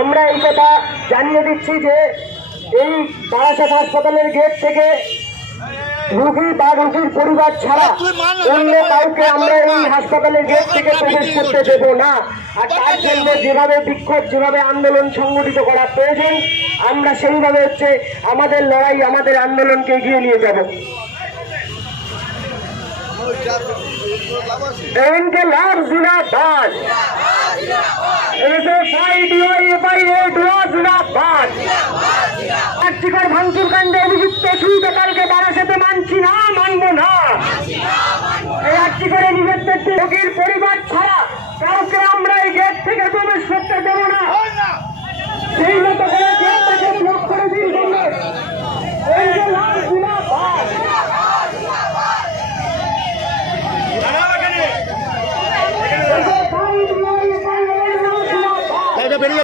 আমরা এই কথা জানিয়ে দিচ্ছি যে এই বারাসাত হাসপাতালের গেট থেকে রোগী বা রোগীর পরিবার ছাড়া অন্য কাউকে আমরা এই হাসপাতালের গেট থেকে প্রবেশ করতে দেব না। আর তার জন্য যেভাবে বিক্ষোভ, যেভাবে আন্দোলন সংগঠিত করা প্রয়োজন, আমরা সেইভাবে আমাদের লড়াই, আমাদের আন্দোলনকে এগিয়ে নিয়ে যাব। इनके लाभ जिंदाबाद।